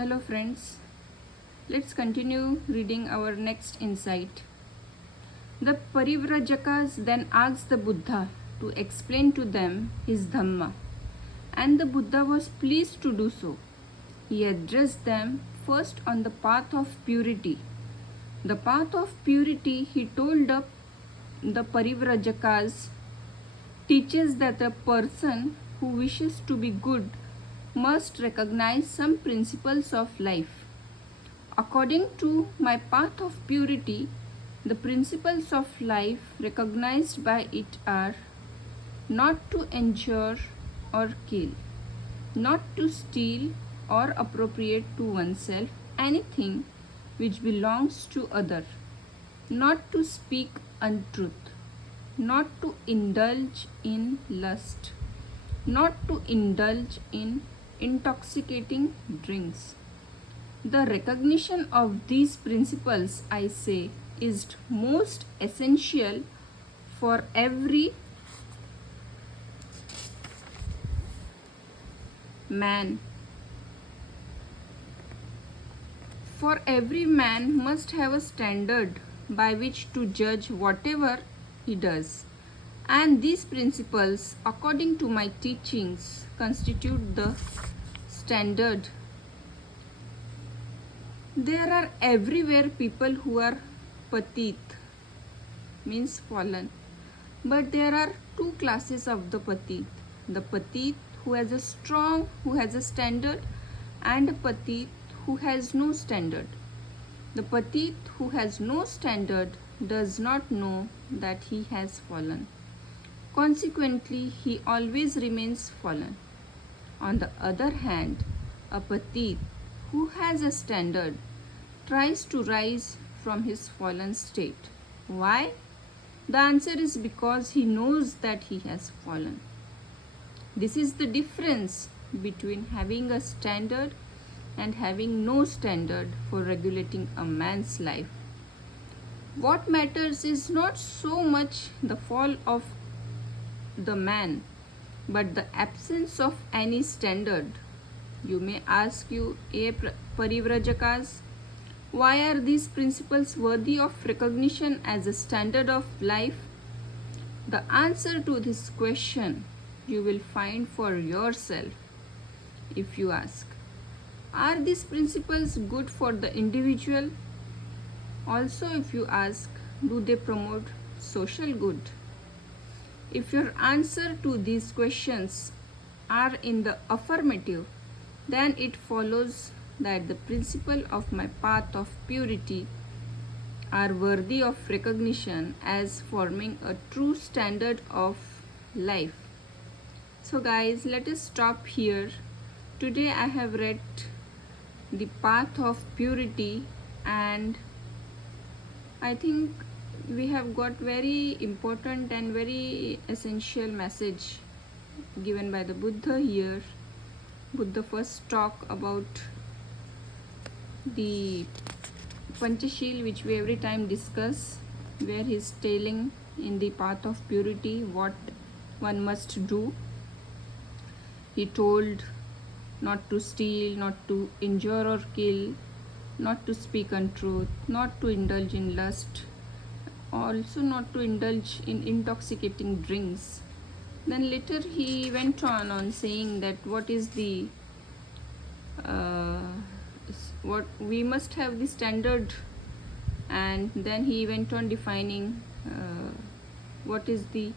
Hello friends, let's continue reading our next insight. The Parivrajaka's then asked the Buddha to explain to them his Dhamma, and the Buddha was pleased to do so. He addressed them first on the path of purity. The path of purity, he told the Parivrajaka's, teaches that a person who wishes to be good must recognize some principles of life. According to my path of purity, the principles of life recognized by it are not to injure or kill, not to steal or appropriate to oneself anything which belongs to other, not to speak untruth, not to indulge in lust, not to indulge in intoxicating drinks. The recognition of these principles, I say, is most essential for every man. For every man must have a standard by which to judge whatever he does. And these principles, according to my teachings, constitute the standard. There are everywhere people who are patit, means fallen. But there are two classes of the patit. The patit who has a standard, and a patit who has no standard. The patit who has no standard does not know that he has fallen. Consequently, he always remains fallen. On the other hand, a patit who has a standard tries to rise from his fallen state. Why? The answer is because he knows that he has fallen. This is the difference between having a standard and having no standard for regulating a man's life. What matters is not so much the fall of the man, but the absence of any standard. You may ask Parivrajaka's, why are these principles worthy of recognition as a standard of life? The answer to this question you will find for yourself if you ask, are these principles good for the individual? Also, if you ask, do they promote social good? If your answer to these questions are in the affirmative, then it follows that the principle of my path of purity are worthy of recognition as forming a true standard of life. So guys, let us stop here. Today I have read the path of purity, and I think we have got very important and very essential message given by the Buddha here. Buddha first talk about the Panchashil, which we every time discuss, where he is telling in the path of purity what one must do. He told not to steal, not to injure or kill, not to speak untruth, not to indulge in lust, also not to indulge in intoxicating drinks. Then later he went on saying that what we must have the standard, and then he went on defining what is the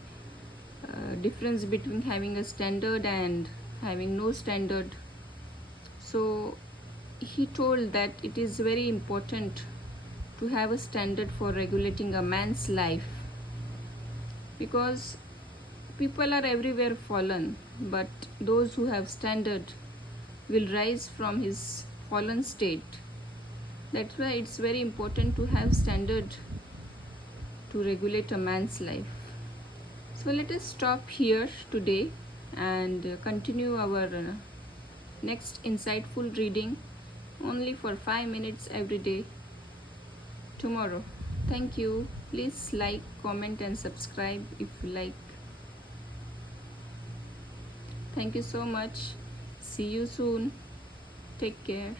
difference between having a standard and having no standard. So he told that it is very important to have a standard for regulating a man's life, because people are everywhere fallen, but those who have standard will rise from his fallen state. That's why it's very important to have standard to regulate a man's life. So let us stop here today and continue our next insightful reading only for 5 minutes every day tomorrow. Thank you. Please like, comment and subscribe if you like. Thank you so much. See you soon. Take care.